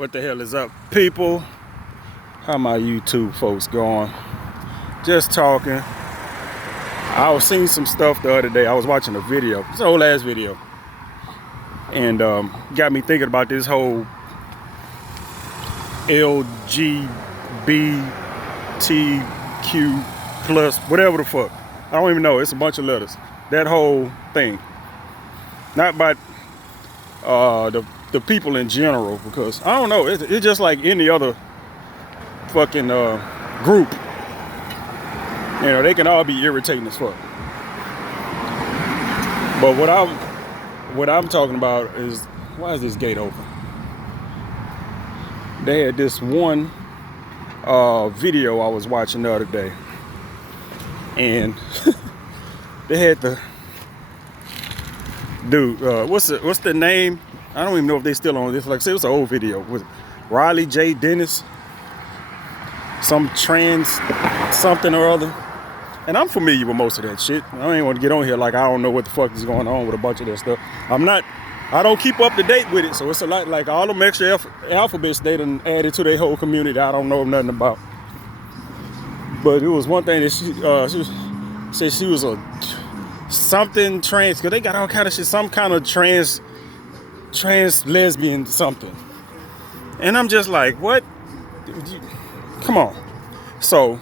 What the hell is up, people? How my YouTube folks going? Just talking. I was seeing some stuff the other day. I was watching a video. It's an old ass video. And got me thinking about this whole LGBTQ plus, whatever the fuck. I don't even know. It's a bunch of letters. That whole thing. Not about the people in general, because I don't know. It's just like any other fucking group. You know, they can all be irritating as fuck. But what I'm talking about is, why is this gate open? They had this one video I was watching the other day, and they had the dude. What's the name? I don't even know if they still on this. Like I said, it was an old video. Was it Riley J. Dennis? Some trans something or other. And I'm familiar with most of that shit. I ain't want to get on here like I don't know what the fuck is going on with a bunch of that stuff. I don't keep up to date with it, so it's a lot like all them extra alphabets they done added to their whole community I don't know nothing about. But it was one thing that she said she was a something trans, because they got all kind of shit, some kind of trans lesbian something. And I'm just like, what? Come on. So,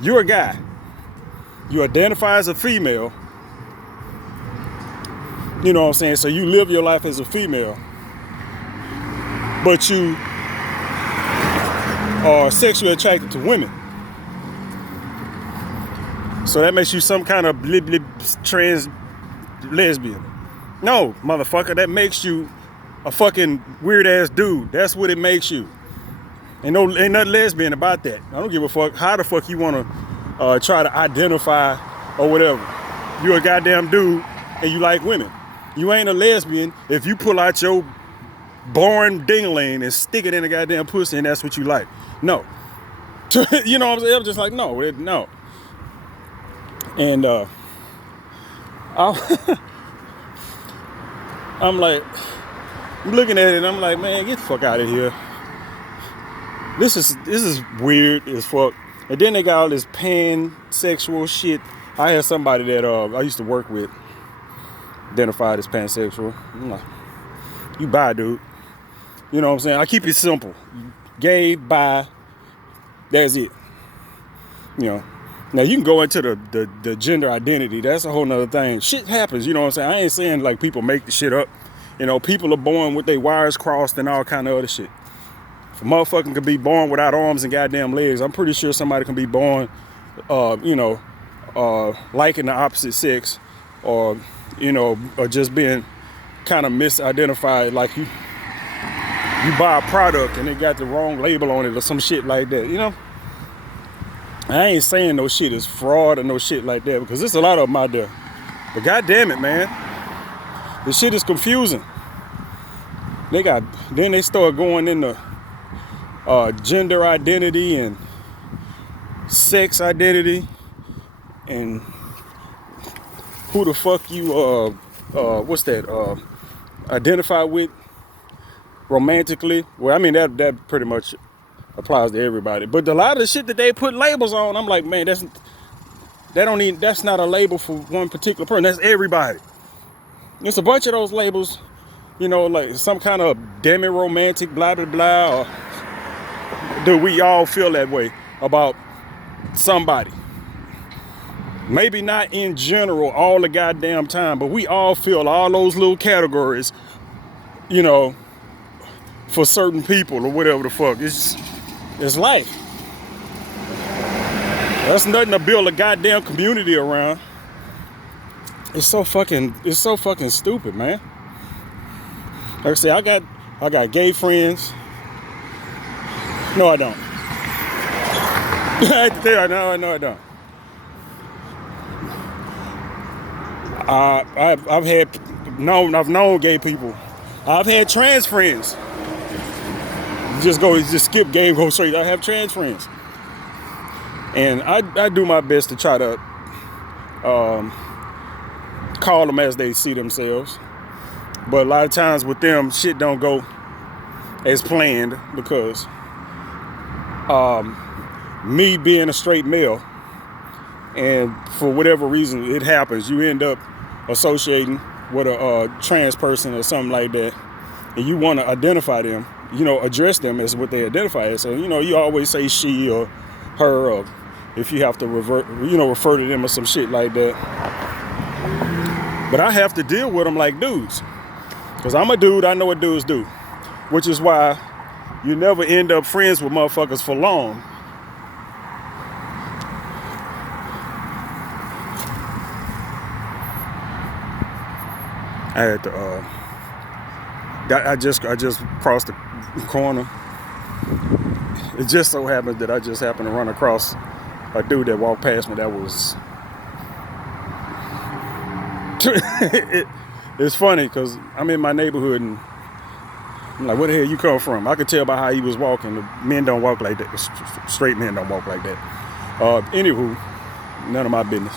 you're a guy. You identify as a female. You know what I'm saying? So you live your life as a female. But you are sexually attracted to women. So that makes you some kind of trans lesbian. No, motherfucker, that makes you a fucking weird ass dude. That's what it makes you. Ain't nothing lesbian about that. I don't give a fuck how the fuck you wanna try to identify or whatever. You're a goddamn dude and you like women. You ain't a lesbian if you pull out your boring ding-a-ling and stick it in a goddamn pussy and that's what you like. No. You know what I'm saying? I'm just like, no. And I'm like, I'm looking at it and I'm like, man, get the fuck out of here. This is weird as fuck. And then they got all this pansexual shit. I had somebody that I used to work with identified as pansexual. I'm like, you bi, dude. You know what I'm saying? I keep it simple. Gay, bi, that's it. You know. Now you can go into the gender identity. That's a whole nother thing. Shit happens, you know what I'm saying? I ain't saying like people make the shit up. You know, people are born with their wires crossed and all kind of other shit. If a motherfucker can be born without arms and goddamn legs, I'm pretty sure somebody can be born, liking the opposite sex, or, you know, or just being kind of misidentified, like you buy a product and it got the wrong label on it or some shit like that, you know? I ain't saying no shit is fraud or no shit like that, because there's a lot of them out there. But goddamn it, man, this shit is confusing. Then they start going into gender identity and sex identity and who the fuck you identify with romantically. Well, I mean that pretty much applies to everybody. But a lot of the shit that they put labels on, I'm like, man, that's not a label for one particular person. That's everybody. There's a bunch of those labels, you know, like some kind of demi-romantic, blah blah blah. Or, do we all feel that way about somebody? Maybe not in general all the goddamn time, but we all feel all those little categories, you know, for certain people or whatever the fuck. It's life. That's nothing to build a goddamn community around. It's so fucking stupid, man. Like I say, I got gay friends. No, I don't. No, I don't. I've known gay people. I've had trans friends. Just skip gay, go straight. I have trans friends. And I do my best to try to call them as they see themselves. But a lot of times with them, shit don't go as planned, because me being a straight male, and for whatever reason it happens, you end up associating with a trans person or something like that, and you want to identify them, address them as what they identify as. So, you always say she or her, or if you have to refer to them or some shit like that. But I have to deal with them like dudes, because I'm a dude. I know what dudes do, which is why you never end up friends with motherfuckers for long. I had to, I just crossed the corner. It just so happens that I just happened to run across a dude that walked past me that was... It's funny because I'm in my neighborhood and I'm like, where the hell you come from? I could tell by how he was walking. The men don't walk like that. Straight men don't walk like that. Anywho, none of my business.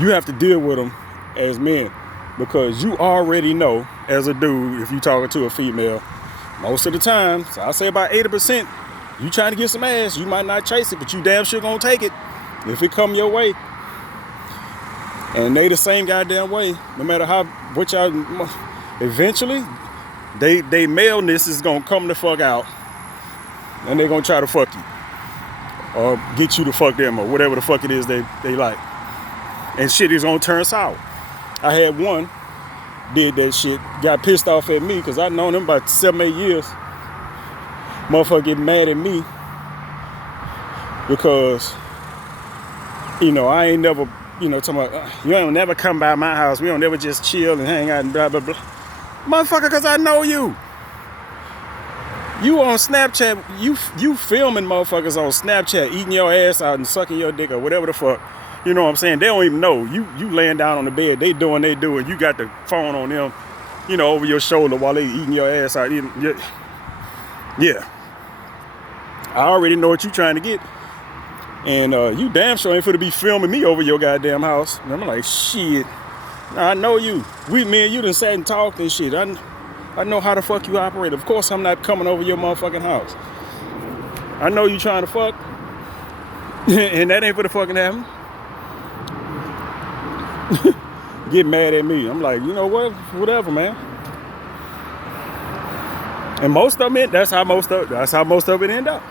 You have to deal with them as men, because you already know as a dude, if you talking to a female, most of the time, so I say about 80%, you trying to get some ass, you might not chase it, but you damn sure gonna take it if it come your way. And they the same goddamn way, no matter what y'all, eventually, they maleness is gonna come the fuck out, and they gonna try to fuck you, or get you to fuck them, or whatever the fuck it is they like. And shit is gonna turn sour. I had one did that shit, got pissed off at me because I known him about 7-8 years. Motherfucker get mad at me because, I ain't never, talking about, you don't never come by my house. We don't never just chill and hang out and blah, blah, blah. Motherfucker, because I know you. You on Snapchat, you filming motherfuckers on Snapchat, eating your ass out and sucking your dick or whatever the fuck. You know what I'm saying? They don't even know. You laying down on the bed, they doing they do, and you got the phone on them, over your shoulder while they eating your ass out. Yeah. I already know what you trying to get. And you damn sure ain't finna be filming me over your goddamn house. And I'm like, shit. Nah, I know you. Me and you done sat and talked and shit. I know how the fuck you operate. Of course I'm not coming over your motherfucking house. I know you trying to fuck. And that ain't for the fucking happen. Get mad at me. I'm like, you know what? Whatever, man. And most of it, that's how most of it end up.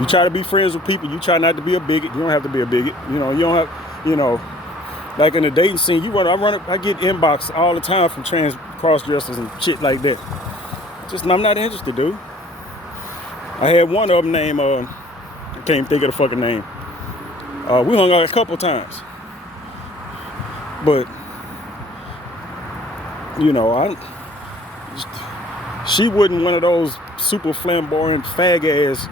You try to be friends with people. You try not to be a bigot. You don't have to be a bigot. You don't have, like in the dating scene, I get inbox all the time from trans cross-dressers and shit like that. I'm not interested, dude. I had one of them named, I can't even think of the fucking name. We hung out a couple times. But, she wasn't one of those super flamboyant fag ass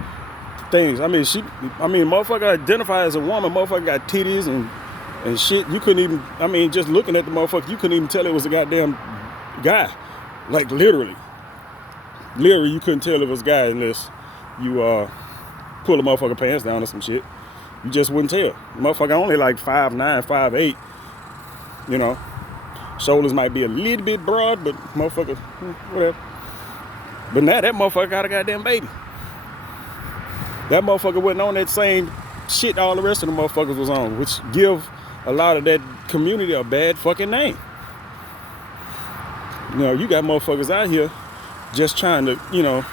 things. Motherfucker identified as a woman. Motherfucker got titties and shit. You couldn't even, just looking at the motherfucker, you couldn't even tell it was a goddamn guy. Like literally, you couldn't tell it was a guy unless you pull a motherfucker pants down or some shit. You just wouldn't tell. Motherfucker only like 5'9", 5'8". Shoulders might be a little bit broad, but motherfucker, whatever. But now that motherfucker got a goddamn baby. That motherfucker wasn't on that same shit all the rest of the motherfuckers was on, which give a lot of that community a bad fucking name. You got motherfuckers out here just trying to, you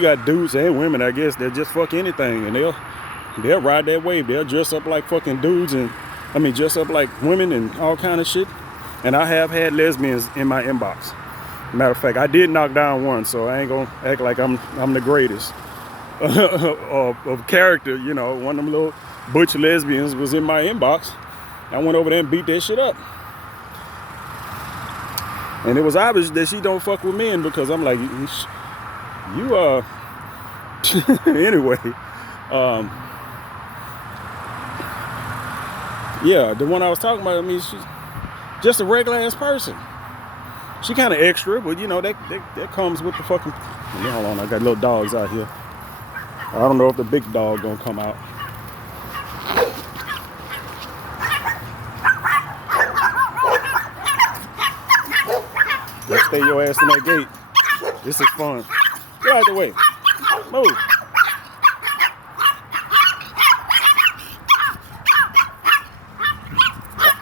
got dudes and women, I guess, that just fuck anything, and they'll ride that wave. They'll dress up like fucking dudes and dress up like women and all kind of shit. And I have had lesbians in my inbox. Matter of fact, I did knock down one, so I ain't gonna act like I'm the greatest of character. One of them little butch lesbians was in my inbox. I went over there and beat that shit up. And it was obvious that she don't fuck with men, because I'm like, anyway. Yeah, the one I was talking about, she's just a regular ass person. She kind of extra, but that comes with the fucking... Hold on, I got little dogs out here. I don't know if the big dog gonna come out. stay your ass in that gate. This is fun. Get out the way. Move.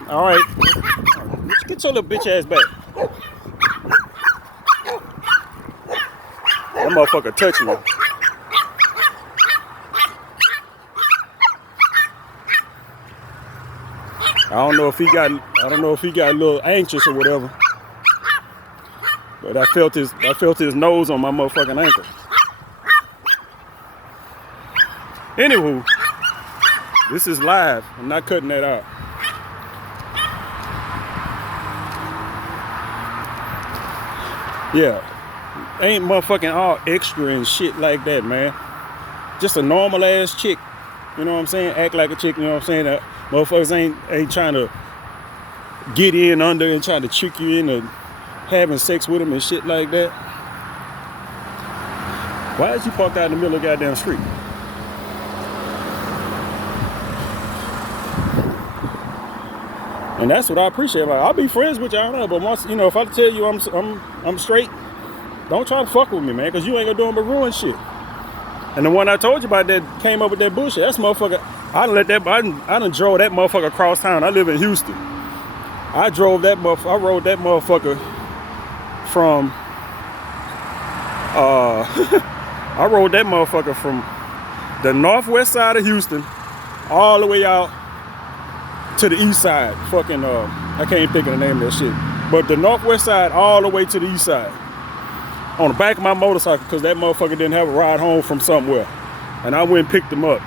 All right. Get your little bitch ass back. That motherfucker touching me. I don't know if he got a little anxious or whatever. But I felt his nose on my motherfucking ankle. Anywho, this is live. I'm not cutting that out. Yeah. Ain't motherfucking all extra and shit like that, man. Just a normal ass chick. You know what I'm saying? Act like a chick, you know what I'm saying? That motherfuckers ain't trying to get in under and trying to trick you into having sex with them and shit like that. Why is you parked out in the middle of the goddamn street? And that's what I appreciate. Like, I'll be friends with y'all, but once, you know, if I tell you I'm straight, don't try to fuck with me, man, because you ain't gonna do nothing but ruin shit. And the one I told you about that came up with that bullshit, that's motherfucker. I done drove that motherfucker across town. I live in Houston. I rode that motherfucker from I rode that motherfucker from the northwest side of Houston all the way out to the east side. Fucking I can't even think of the name of that shit. But the northwest side all the way to the east side. On the back of my motorcycle, because that motherfucker didn't have a ride home from somewhere. And I went and picked him up.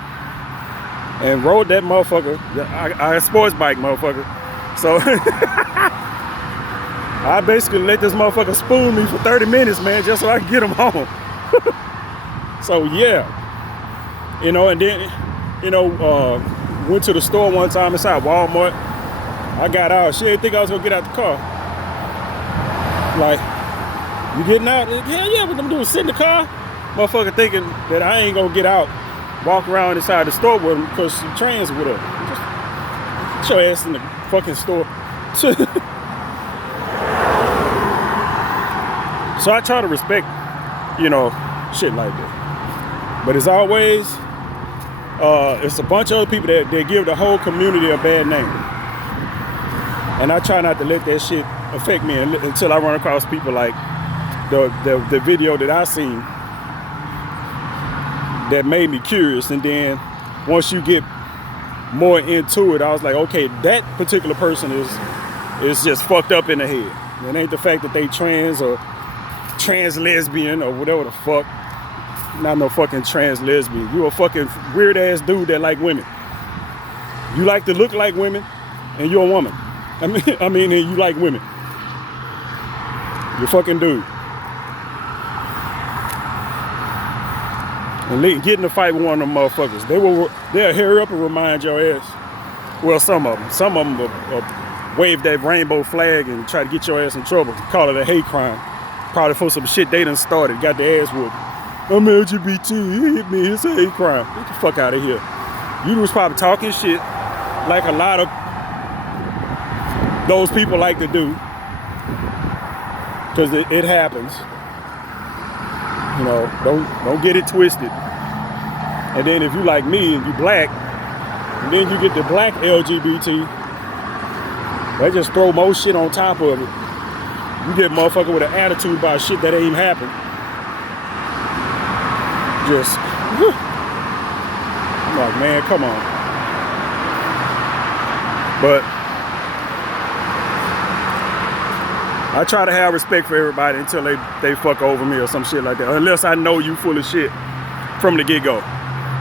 And rode that motherfucker. I a sports bike, motherfucker. So I basically let this motherfucker spoon me for 30 minutes, man, just so I can get him home. So yeah. You know, and then, you know, went to the store one time inside Walmart. I got out. She didn't think I was gonna get out the car. Like, you getting out? Yeah, what I'm doing, sit in the car. Motherfucker thinking that I ain't gonna get out, walk around inside the store with him because she trans with her. Just get your ass in the fucking store. So I try to respect, you know, shit like that. But as always, it's a bunch of other people that give the whole community a bad name. And I try not to let that shit affect me until I run across people like the video that I seen that made me curious. And then once you get more into it, I was like, okay, that particular person is just fucked up in the head. It ain't the fact that they trans or trans lesbian or whatever the fuck. Not no fucking trans lesbian. You a fucking weird ass dude that like women. You like to look like women and you're a woman. I mean, and you like women. You fucking dude. And get in a fight with one of them motherfuckers. They'll hurry up and remind your ass. Well, some of them will wave that rainbow flag and try to get your ass in trouble. Call it a hate crime. Probably for some shit they done started. Got their ass whooped. I'm LGBT. He hit me. It's a hate crime. Get the fuck out of here. You was probably talking shit like a lot of those people like to do. Because it happens. You know, don't get it twisted. And then if you like me and you black, and then you get the black LGBT, they just throw more shit on top of it. You get a motherfucker with an attitude about shit that ain't even happened. Just, I'm like, man, come on. But I try to have respect for everybody until they fuck over me or some shit like that. Unless I know you full of shit from the get-go.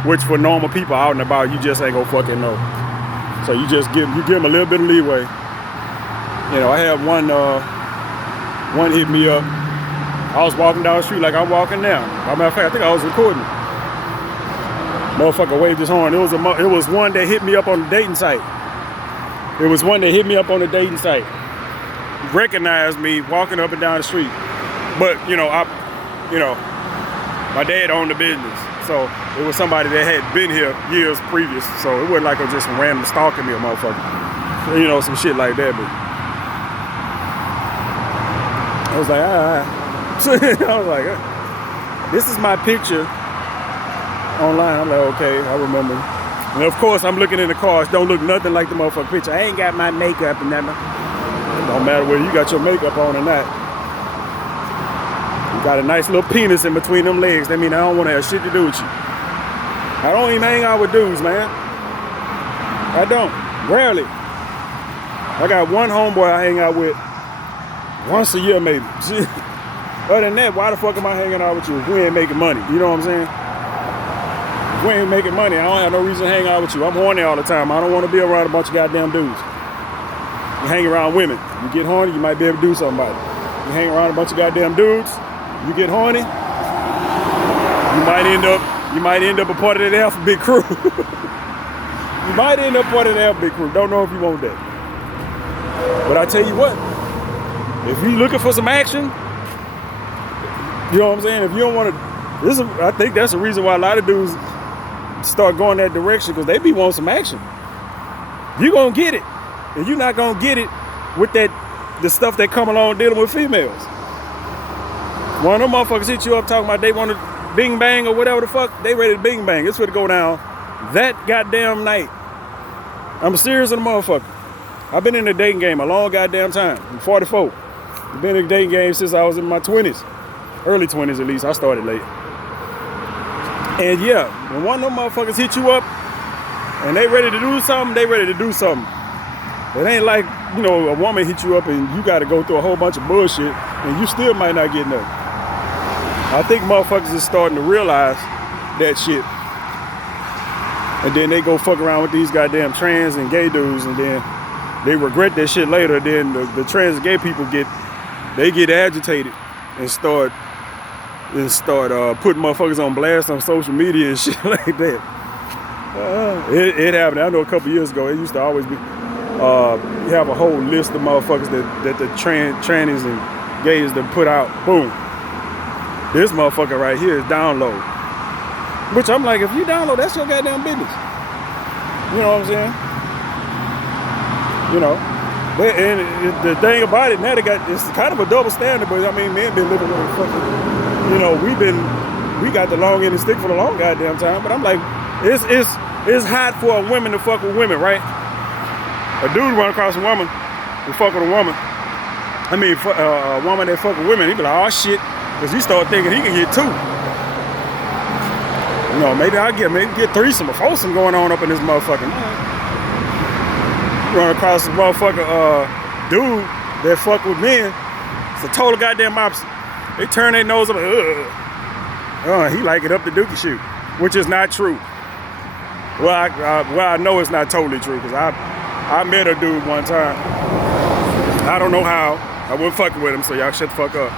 Which for normal people out and about, you just ain't gonna fucking know. So you just give them a little bit of leeway. You know, I had one hit me up. I was walking down the street like I'm walking now. As a matter of fact, I think I was recording. Motherfucker waved his horn. It was one that hit me up on the dating site. Recognized me walking up and down the street. But, my dad owned the business. So it was somebody that had been here years previous. So it wasn't like I was just random stalking me a motherfucker. Some shit like that. But was like, I was like, this is my picture online. I'm like, okay, I remember. And of course, I'm looking in the cars. Don't look nothing like the motherfucking picture. I ain't got my makeup and nothing. It don't matter whether you got your makeup on or not. You got a nice little penis in between them legs. That mean I don't want to have shit to do with you. I don't even hang out with dudes, man. I don't. Rarely. I got one homeboy I hang out with once a year, maybe. Other than that, why the fuck am I hanging out with you if we ain't making money? You know what I'm saying? If we ain't making money, I don't have no reason to hang out with you. I'm horny all the time. I don't want to be around a bunch of goddamn dudes. You hang around women. You get horny, you might be able to do something about it. You hang around a bunch of goddamn dudes, you get horny, you might end up a part of that alphabet crew. You might end up part of the alphabet crew. Don't know if you want that. But I tell you what, if you looking for some action, you know what I'm saying? If you don't want to, I think that's the reason why a lot of dudes start going that direction, because they be wanting some action. You gonna get it, and you're not gonna get it with the stuff that come along dealing with females. One of them motherfuckers hit you up talking about they want to bing bang or whatever the fuck, they ready to bing bang. It's gonna go down that goddamn night. I'm serious on the motherfucker. I've been in the dating game a long goddamn time. I'm 44. I've been in the dating game since I was in my 20s. Early 20s at least. I started late. And yeah, when one of them motherfuckers hit you up and they ready to do something, they ready to do something. It ain't like, you know, a woman hit you up and you got to go through a whole bunch of bullshit and you still might not get nothing. I think motherfuckers is starting to realize that shit. And then they go fuck around with these goddamn trans and gay dudes, and then they regret that shit later. Then the trans and gay people get agitated and start putting motherfuckers on blast on social media and shit like that. It happened. I know a couple years ago, it used to always be, you have a whole list of motherfuckers that the trannies and gays that put out. Boom. This motherfucker right here is download. Which I'm like, if you download, that's your goddamn business. You know what I'm saying? You know. And the thing about it, now it's kind of a double standard, but I mean, men been living with a fucking, you know, we got the long end of the stick for the long goddamn time, but I'm like, it's hot for a woman to fuck with women, right? A dude run across a woman and fuck with a woman. I mean, a woman that fuck with women, he be like, oh shit, because he start thinking he can get two. You know, maybe get threesome or foursome going on up in this motherfucking. Run across the motherfucker dude that fuck with men. It's the total goddamn opposite. They turn their nose up like, he like it up the dookie shoot, which is not true. Well, I know it's not totally true, because I met a dude one time. I don't know how. I wasn't fucking with him, so y'all shut the fuck up.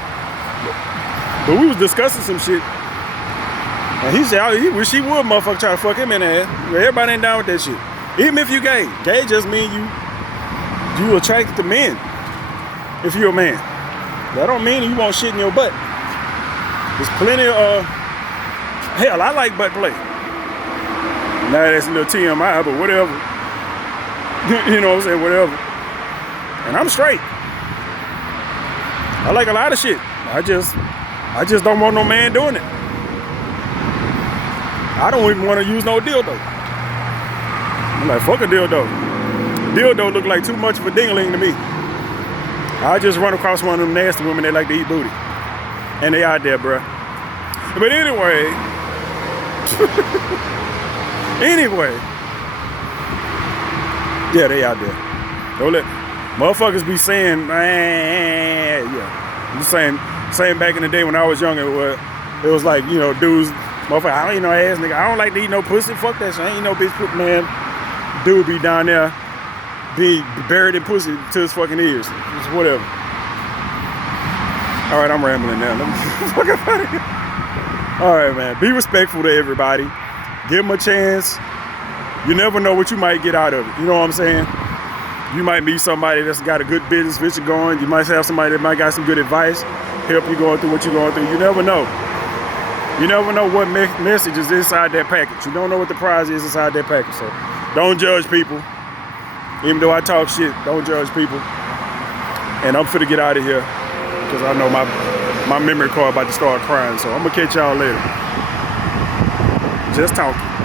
But we was discussing some shit. And he said he wish he would motherfucker try to fuck him in the ass. Everybody ain't down with that shit. Even if you gay. Gay just mean you attracted to men. If you're a man. That don't mean you want shit in your butt. There's plenty of hell, I like butt play. Now that's a little TMI, but whatever. You know what I'm saying? Whatever. And I'm straight. I like a lot of shit. I just don't want no man doing it. I don't even want to use no dildo. I'm like, fuck a dildo. Dildo look like too much of a ding-a-ling to me. I just run across one of them nasty women that like to eat booty. And they out there, bruh. But anyway. Yeah, they out there. Don't let motherfuckers be saying, man, yeah. I'm saying back in the day when I was younger, it was like, you know, dudes, motherfucker, I don't eat no ass, nigga. I don't like to eat no pussy. Fuck that shit. I ain't eat no bitch, man. Dude be down there, be buried in pussy to his fucking ears. Just whatever. All right, I'm rambling now. Let me fuck out of here. All right, man. Be respectful to everybody. Give them a chance. You never know what you might get out of it. You know what I'm saying? You might meet somebody that's got a good business vision going. You might have somebody that might got some good advice, help you going through what you're going through. You never know. You never know what message is inside that package. You don't know what the prize is inside that package. So don't judge people. Even though I talk shit, don't judge people. And I'm finna get out of here. because I know my memory card about to start crying. So I'm gonna catch y'all later. Just talking.